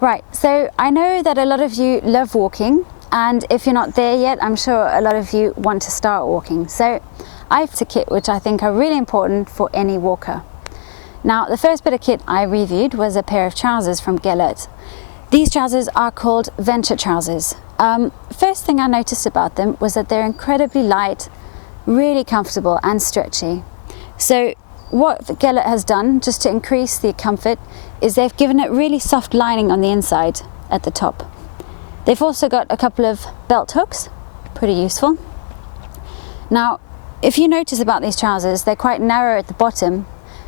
Right, so I know that a lot of you love walking, and if you're not there yet, I'm sure a lot of you want to start walking. So I have a kit which I think are really important for any walker. Now, the first bit of kit I reviewed was a pair of trousers from Gelert. These trousers are called venture trousers. First thing I noticed about them was that they're incredibly light, really comfortable and stretchy. So what Gelert has done, just to increase the comfort, is they've given it really soft lining on the inside at the top. They've also got a couple of belt hooks, pretty useful. Now, if you notice about these trousers, they're quite narrow at the bottom,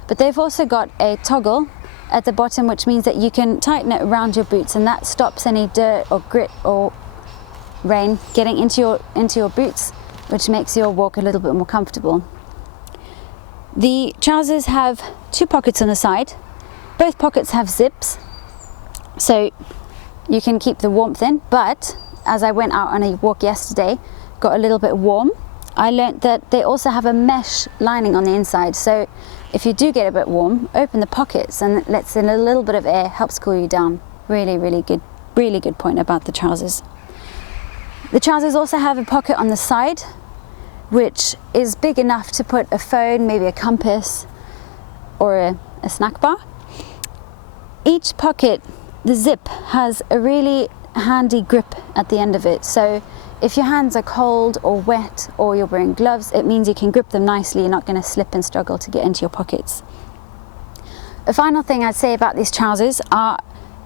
but they've also got a toggle at the bottom, which means that you can tighten it around your boots, and that stops any dirt or grit or rain getting into your boots, which makes your walk a little bit more comfortable. The trousers have 2 pockets on the side. Both pockets have zips, so you can keep the warmth in, but as I went out on a walk yesterday, got a little bit warm, I learnt that they also have a mesh lining on the inside, so if you do get a bit warm, open the pockets and it lets in a little bit of air, helps cool you down. Really good point about the trousers. The trousers also have a pocket on the side, which is big enough to put a phone, maybe a compass or a snack bar. Each pocket, the zip, has a really handy grip at the end of it, so if your hands are cold or wet or you're wearing gloves, it means you can grip them nicely. You're not going to slip and struggle to get into your pockets. The final thing I'd say about these trousers are,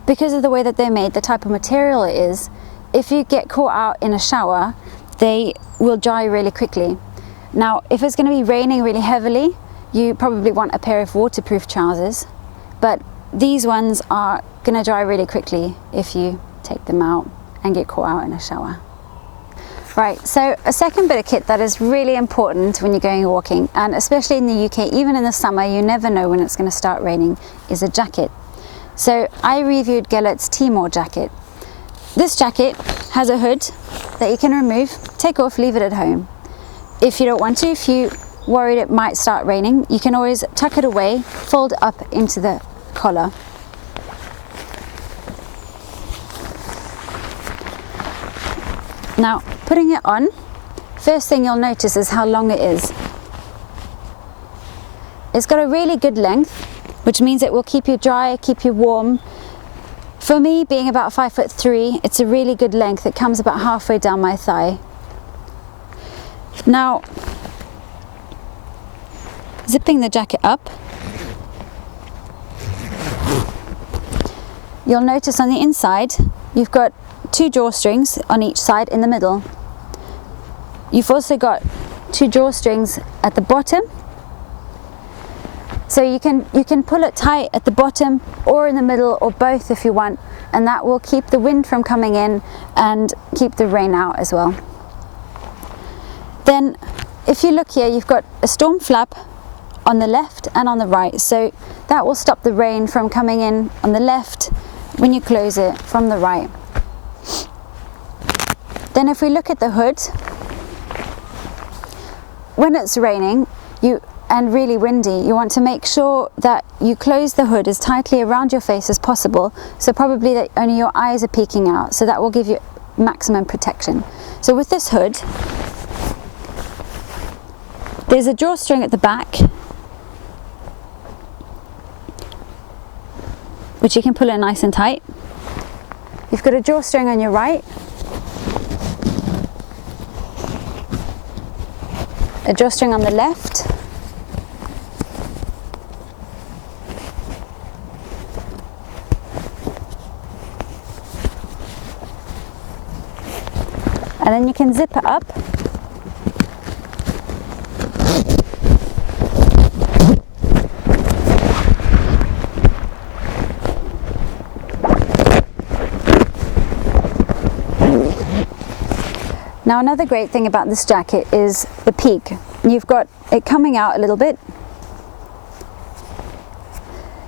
because of the way that they're made, the type of material it is, if you get caught out in a shower, they will dry really quickly. Now, if it's going to be raining really heavily, you probably want a pair of waterproof trousers, but these ones are going to dry really quickly if you take them out and get caught out in a shower. Right, so a second bit of kit that is really important when you're going walking, and especially in the UK, even in the summer, you never know when it's going to start raining, is a jacket. So I reviewed Gelert's Timor jacket. This jacket has a hood that you can remove, take off, leave it at home. If you don't want to, if you're worried it might start raining, you can always tuck it away, fold it up into the collar. Now, putting it on, first thing you'll notice is how long it is. It's got a really good length, which means it will keep you dry, keep you warm. For me, being about 5'3", it's a really good length. It comes about halfway down my thigh. Now, zipping the jacket up, you'll notice on the inside, you've got 2 drawstrings on each side in the middle. You've also got 2 drawstrings at the bottom, so you can pull it tight at the bottom or in the middle or both if you want, and that will keep the wind from coming in and keep the rain out as well. Then if you look here, you've got a storm flap on the left and on the right, so that will stop the rain from coming in on the left when you close it from the right. Then if we look at the hood, when it's raining and really windy, you want to make sure that you close the hood as tightly around your face as possible, so probably that only your eyes are peeking out, so that will give you maximum protection. So with this hood, there's a drawstring at the back, which you can pull in nice and tight. You've got a drawstring on your right, a drawstring on the left, and then you can zip it up. Now, another great thing about this jacket is the peak. You've got it coming out a little bit.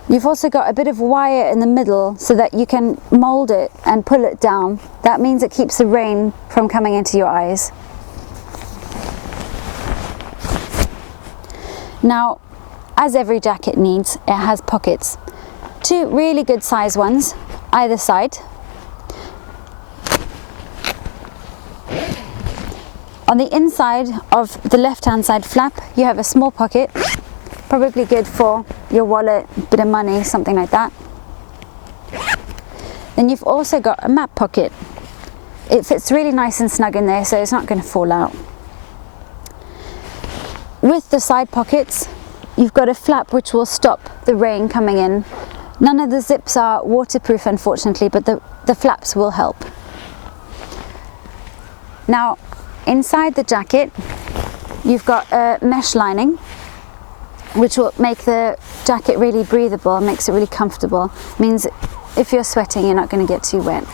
You've also got a bit of wire in the middle so that you can mold it and pull it down. That means it keeps the rain from coming into your eyes. Now, as every jacket needs, it has pockets. 2 really good size ones either side. On the inside of the left-hand side flap, you have a small pocket, probably good for your wallet, bit of money, something like that. Then you've also got a map pocket. It fits really nice and snug in there, so it's not going to fall out. With the side pockets, you've got a flap which will stop the rain coming in. None of the zips are waterproof, unfortunately, but the flaps will help. Now, inside the jacket, you've got a mesh lining, which will make the jacket really breathable and makes it really comfortable. It means if you're sweating, you're not going to get too wet.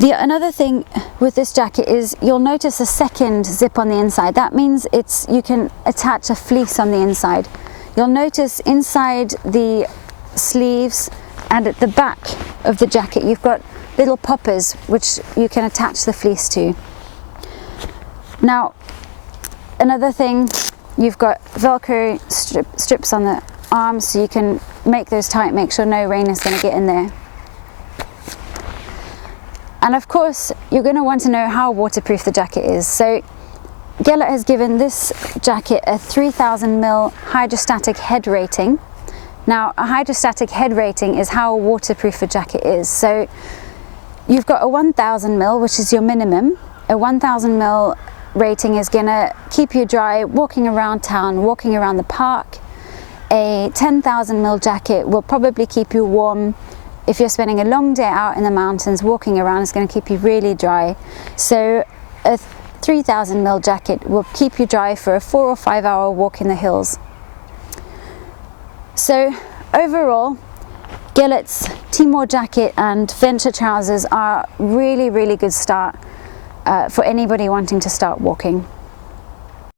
Another thing with this jacket is you'll notice a second zip on the inside. That means you can attach a fleece on the inside. You'll notice inside the sleeves and at the back of the jacket, you've got little poppers which you can attach the fleece to. Now, another thing, you've got Velcro strips on the arms, so you can make those tight, make sure no rain is going to get in there. And of course, you're going to want to know how waterproof the jacket is. So Gelert has given this jacket a 3000 ml hydrostatic head rating. Now, a hydrostatic head rating is how waterproof a jacket is. So you've got a 1000 ml, which is your minimum. A 1000 ml rating is going to keep you dry walking around town, walking around the park. A 10,000 ml jacket will probably keep you warm. If you're spending a long day out in the mountains walking around, it's going to keep you really dry. So a 3000 ml jacket will keep you dry for a 4 or 5 hour walk in the hills. So overall, Gelert's Timor jacket and Venture trousers are really, really good start for anybody wanting to start walking.